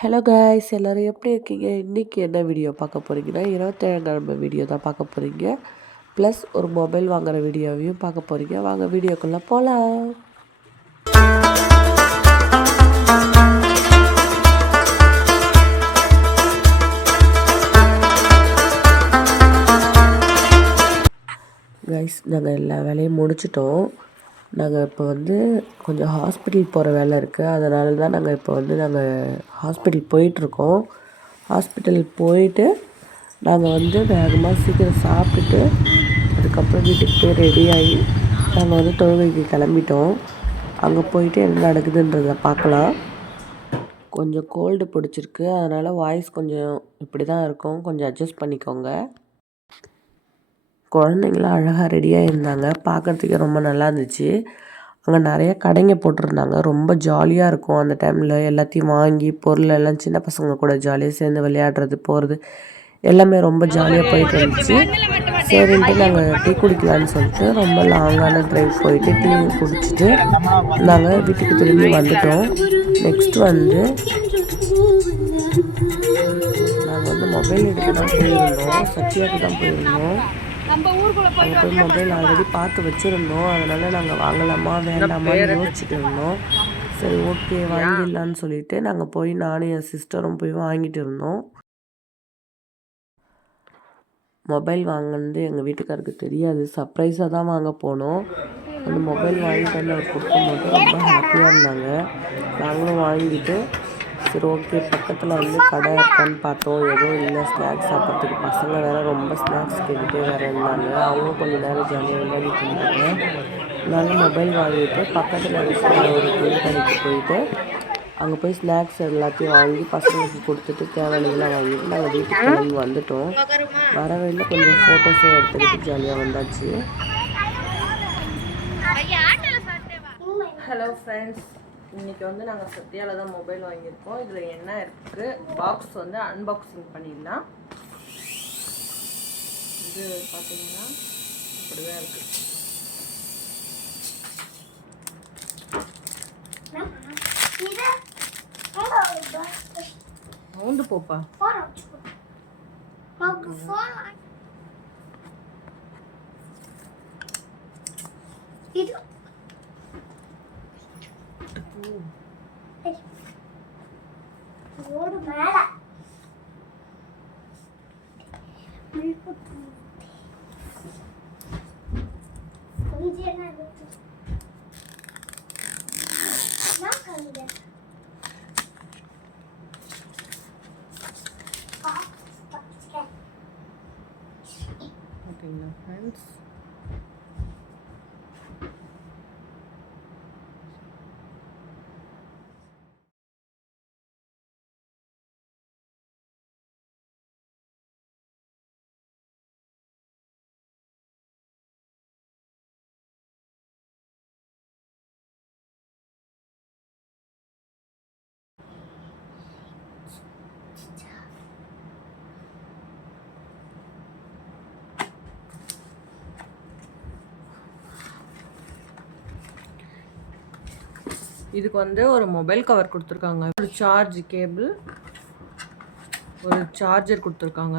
Hello guys, எல்லோரும் எப்படி இருக்கீங்க? இன்றைக்கி என்ன வீடியோ பார்க்க போகிறீங்கன்னா, 27 வீடியோ தான் பார்க்க போகிறீங்க. ப்ளஸ் ஒரு மொபைல் வாங்குகிற வீடியோவையும் பார்க்க போகிறீங்க. வாங்க வீடியோக்குள்ளே போகலாம். காய்ஸ், நாங்கள் எல்லா வேலையும் முடிச்சிட்டோம். நாங்கள் இப்போ கொஞ்சம் ஹாஸ்பிட்டல் போகிற வேலை இருக்குது. அதனால தான் நாங்கள் ஹாஸ்பிட்டல் போயிட்டுருக்கோம். ஹாஸ்பிட்டல் போயிட்டு நாங்கள் வேகமாக சீக்கிரம் சாப்பிட்டுட்டு அதுக்கப்புறம் வீட்டுக்கு போய் ரெடியாகி நாங்கள் தொழுகைக்கு கிளம்பிட்டோம். அங்கே போயிட்டு என்ன நடக்குதுன்றதை பார்க்கலாம். கொஞ்சம் கோல்டு பிடிச்சிருக்கு, அதனால் வாய்ஸ் கொஞ்சம் இப்படி தான் இருக்கும். கொஞ்சம் அட்ஜஸ்ட் பண்ணிக்கோங்க. குழந்தைங்களாம் அழகாக ரெடியாக இருந்தாங்க. பார்க்குறதுக்கே ரொம்ப நல்லா இருந்துச்சு. அங்கே நிறைய கடைங்க போட்டிருந்தாங்க. ரொம்ப ஜாலியாக இருக்கும் அந்த டைமில். எல்லாத்தையும் வாங்கி பொருள் எல்லாம் சின்ன பசங்க கூட ஜாலியாக சேர்ந்து விளையாடுறது போகிறது எல்லாமே ரொம்ப ஜாலியாக போயிட்டு இருந்துச்சு. சரின்ட்டு நாங்கள் டீ குடிக்கலான்னு சொல்லிட்டு ரொம்ப லாங்கான ட்ரைவ் போயிட்டு டீ குடிச்சிட்டு நாங்கள் வீட்டுக்கு திரும்பி வந்துட்டோம். நெக்ஸ்ட் நாங்கள் மொபைல் எடுக்க தான் போயிருந்தோம். சத்யாவுக்கு தான் போயிருந்தோம். அங்கே போய் மொபைல் ஆல்ரெடி பார்த்து வச்சுருந்தோம். அதனால் நாங்கள் வாங்கலாமா வேண்டாமான்னு யோசிச்சுட்டு இருந்தோம். சரி, ஓகே வாங்கிடலான்னு சொல்லிவிட்டு நாங்கள் போய் நானும் என் சிஸ்டரும் போய் வாங்கிட்டு இருந்தோம். மொபைல் வாங்கினது எங்கள் வீட்டுக்காருக்கு தெரியாது. சர்ப்ரைஸாக தான் வாங்க போனோம். அந்த மொபைல் வாங்கிட்டு வந்து அவர் கொடுக்கும்போது ரொம்ப ஹாப்பியாக இருந்தாங்க. நாங்களும் வாங்கிட்டு சரி ஓகே பக்கத்தில் கடை இருக்கான்னு பார்த்தோம். எதுவும் இல்லை. ஸ்நாக்ஸ் சாப்பிட்றதுக்கு பசங்க வேறு ரொம்ப ஸ்நாக்ஸ் கேட்டுகிட்டே வேறு இருந்தாங்க. அவங்களும் கொஞ்சம் நேரம் ஜாலியாக விளையாடிட்டு இருந்தாங்க. நாங்கள் மொபைல் வாங்கிட்டு பக்கத்தில் இருக்கிற ஒரு துணி கடைக்கு போயிட்டு அங்கே போய் ஸ்நாக்ஸ் எல்லாத்தையும் வாங்கி பசங்களுக்கு கொடுத்துட்டு தேவையானதெல்லாம் வாங்கிட்டு நாங்கள் வீட்டுக்கு கிளம்பி வந்துட்டோம். வர வழியில் கொஞ்சம் ஃபோட்டோஸும் எடுத்துக்கிட்டு ஜாலியாக வந்தாச்சு. ஹலோ ஃப்ரெண்ட்ஸ், இன்றைக்கி நாங்கள் சத்யாவில் தான் மொபைல் வாங்கியிருக்கோம். இதில் என்ன இருக்குது, பாக்ஸ் அன்பாக்சிங் பண்ணிடலாம். இது பார்த்தீங்கன்னா இப்படி தான் இருக்குது. சவுண்டு போப்பா. இது ஓடு மேல ஓகேங்களா ஃப்ரெண்ட்ஸ்? இதுக்கு ஒரு மொபைல் கவர் கொடுத்துருக்காங்க, ஒரு சார்ஜ் கேபிள், ஒரு சார்ஜர் கொடுத்துருக்காங்க,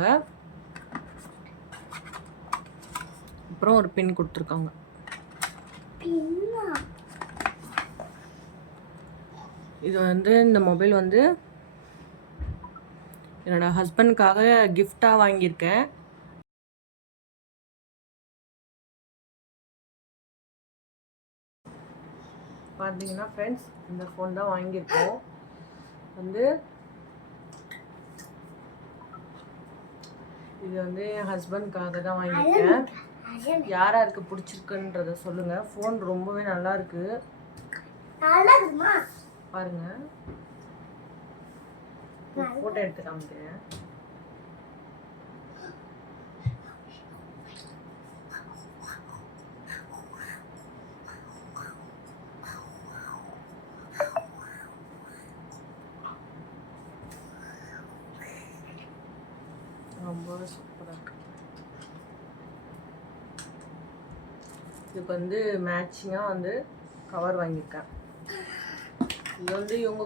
அப்புறம் ஒரு பின் கொடுத்துருக்காங்க. இது இந்த மொபைல் என்னோட ஹஸ்பண்டுக்காக கிஃப்டாக வாங்கியிருக்கேன். பார்த்தீங்கன்னா ஃப்ரெண்ட்ஸ், இந்த ஃபோன் தான் வாங்கியிருக்கோம். இது என் ஹஸ்பண்ட்காக தான் வாங்கியிருக்கேன். யாருக்கு பிடிச்சிருக்குன்றத சொல்லுங்கள். ஃபோன் ரொம்பவே நல்லா இருக்கு பாருங்க. ஃபோட்டோ எடுத்து காமிக்கிறேன். ரொம்ப சூப்பராக இருக்கு. இதுக்கு மேட்சிங்காக கவர் வாங்கியிருக்கேன். இது இவங்க